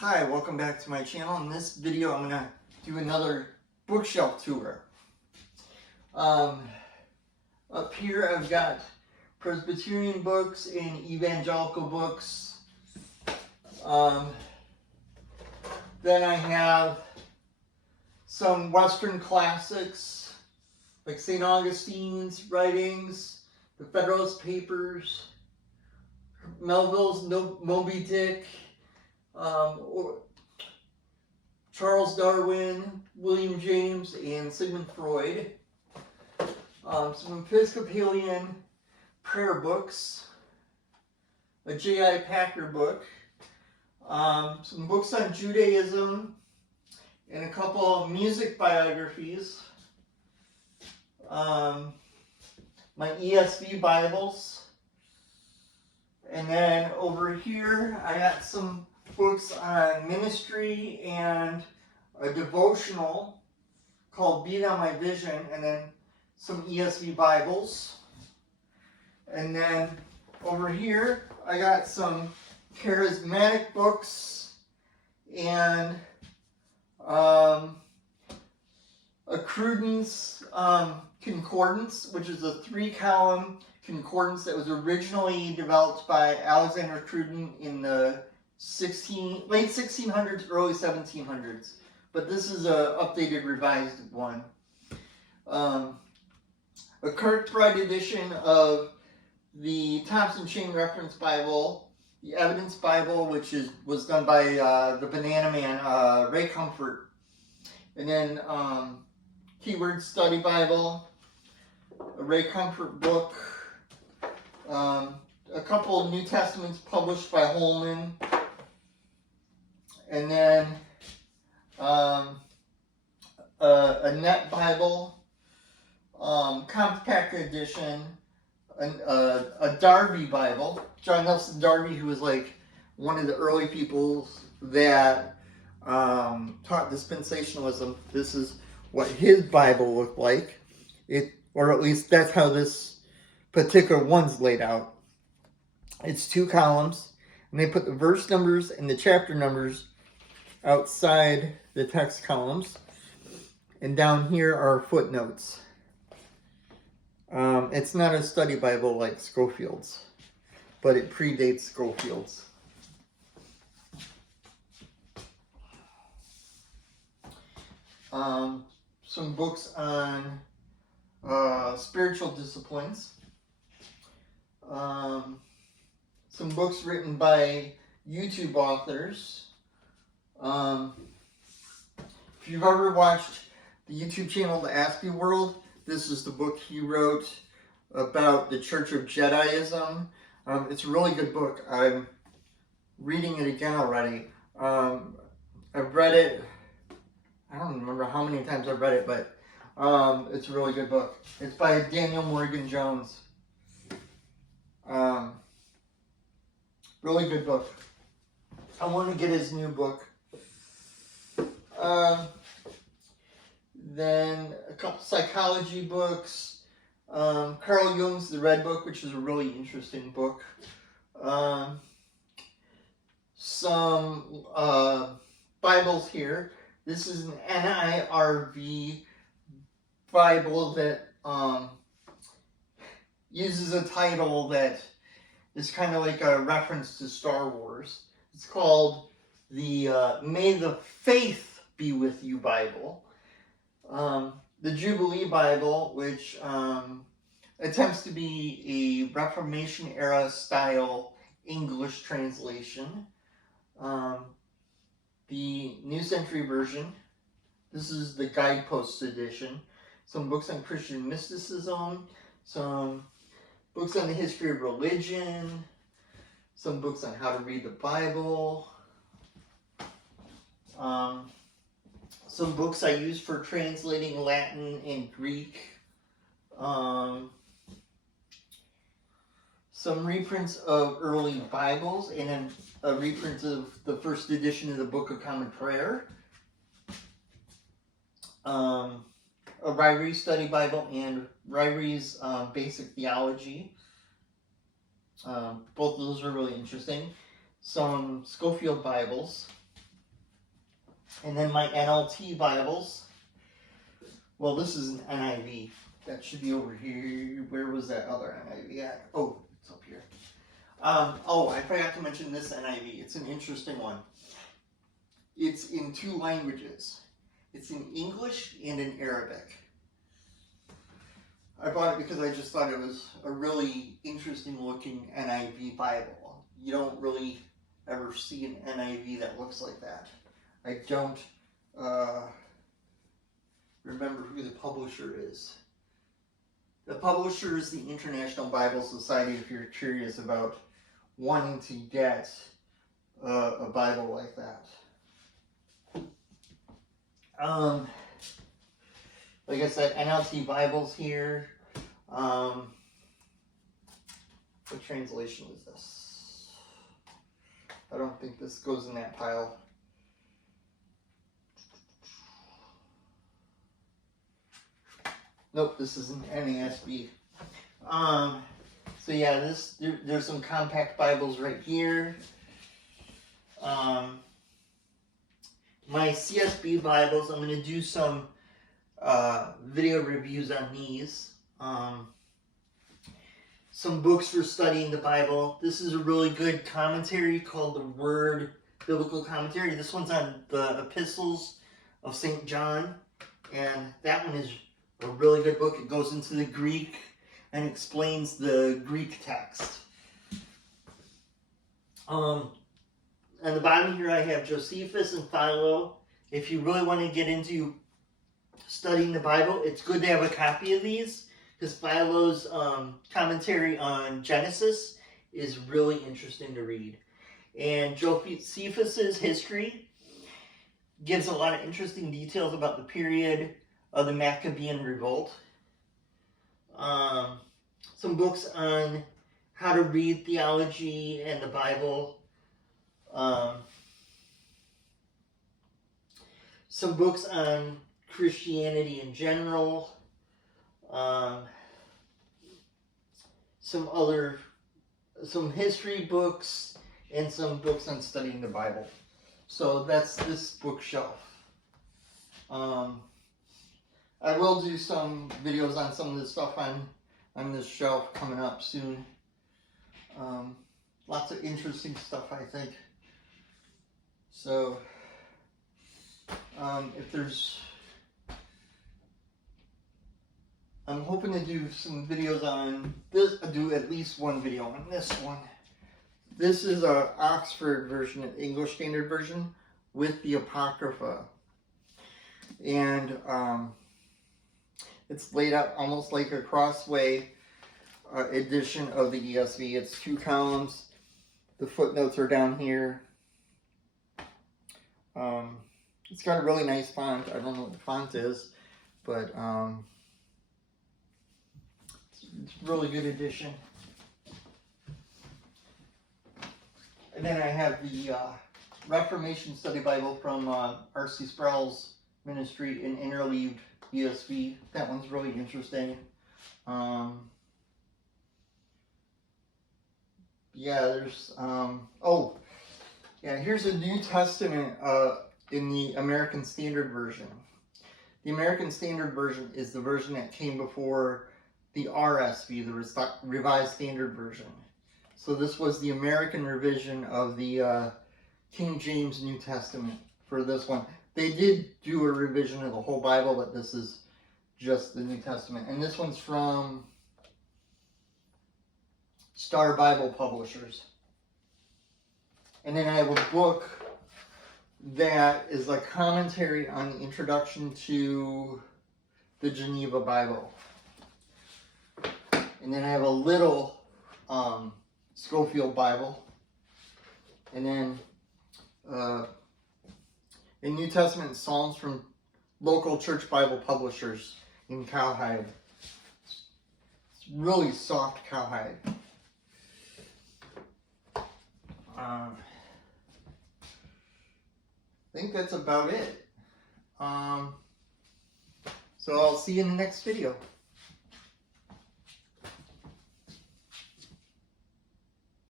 Hi, welcome back to my channel. In this video, I'm going to do another bookshelf tour. Up here, I've got Presbyterian books and evangelical books. Then I have some Western classics, like St. Augustine's writings, the Federalist Papers, Melville's Moby Dick, Charles Darwin, William James, and Sigmund Freud. Some Episcopalian prayer books, a J.I. Packer book, some books on Judaism, and a couple of music biographies, my ESV Bibles, and then over here I got some books on ministry and a devotional called Beat on My Vision, and then some ESV Bibles. And then over here I got some charismatic books and a Cruden's Concordance, which is a 3-column concordance that was originally developed by Alexander Cruden in the late 1600s, early 1700s. But this is a updated, revised one. A Kirkbride edition of the Thompson Chain Reference Bible, the Evidence Bible, which was done by the Banana Man, Ray Comfort, and then Keyword Study Bible, a Ray Comfort book, a couple of New Testaments published by Holman, and then a Net Bible, compact edition, a Darby Bible. John Nelson Darby, who was like one of the early people that taught dispensationalism. This is what his Bible looked like. Or at least that's how this particular one's laid out. It's 2 columns, and they put the verse numbers and the chapter numbers outside the text columns, and down here are footnotes. It's not a study Bible like Scofield's, but it predates Scofield's. Some books on spiritual disciplines. Some books written by YouTube authors. If you've ever watched the YouTube channel The Aspie World, this is the book he wrote about the Church of Jediism. It's a really good book. I'm reading it again already. I've read it, I don't remember how many times I've read it, but it's a really good book. It's by Daniel Morgan Jones. Really good book. I want to get his new book. Then a couple psychology books. Carl Jung's The Red Book, which is a really interesting book. Some Bibles here. This is an NIRV Bible that uses a title that is kind of like a reference to Star Wars. It's called the May the Faith Be With You Bible. The Jubilee Bible, which attempts to be a Reformation era style English translation. The New Century Version. This is the Guidepost edition. Some books on Christian mysticism. Some books on the history of religion. Some books on how to read the Bible. Some books I use for translating Latin and Greek. Some reprints of early Bibles, and then a reprint of the first edition of the Book of Common Prayer. A Ryrie Study Bible and Ryrie's Basic Theology. Both of those are really interesting. Some Scofield Bibles. And then my NLT Bibles. Well, this is an NIV. That should be over here. Where was that other NIV at? Oh, it's up here. Oh, I forgot to mention this NIV. It's an interesting one. It's in 2 languages. It's in English and in Arabic. I bought it because I just thought it was a really interesting looking NIV Bible. You don't really ever see an NIV that looks like that. I don't remember who the publisher is. The publisher is the International Bible Society, if you're curious about wanting to get a Bible like that. Like I said, NLT Bibles here. What translation is this? I don't think this goes in that pile. Nope, this is an NASB. So yeah, there's some compact Bibles right here. My CSB Bibles, I'm going to do some video reviews on these. Some books for studying the Bible. This is a really good commentary called the Word Biblical Commentary. This one's on the Epistles of St. John, and that one is a really good book. It goes into the Greek and explains the Greek text. On the bottom here I have Josephus and Philo. If you really want to get into studying the Bible, it's good to have a copy of these, because Philo's commentary on Genesis is really interesting to read. And Josephus's history gives a lot of interesting details about the period of the Maccabean Revolt. Some books on how to read theology and the Bible. Some books on Christianity in general. Some history books, and some books on studying the Bible. So that's this bookshelf. I will do some videos on some of this stuff on this shelf coming up soon. Lots of interesting stuff, I think. So, if there's... I'm hoping to do some videos on this. I'll do at least one video on this one. This is a Oxford version, an English Standard Version, with the Apocrypha. And it's laid out almost like a crossway edition of the ESV. It's 2 columns. The footnotes are down here. It's got a really nice font. I don't know what the font is, but it's a really good edition. And then I have the Reformation Study Bible from R.C. Sproul's ministry in Interleaved ESV. That one's really interesting. Yeah, there's here's a New Testament in the American Standard Version. The American Standard Version is the version that came before the RSV, the Revised Standard Version. So this was the American revision of the King James New Testament for this one. They did do a revision of the whole Bible, but this is just the New Testament. And this one's from Star Bible Publishers. And then I have a book that is a commentary on the introduction to the Geneva Bible. And then I have a little Scofield Bible. And then a New Testament Psalms from local church Bible publishers in cowhide. It's really soft cowhide. I think that's about it. So I'll see you in the next video.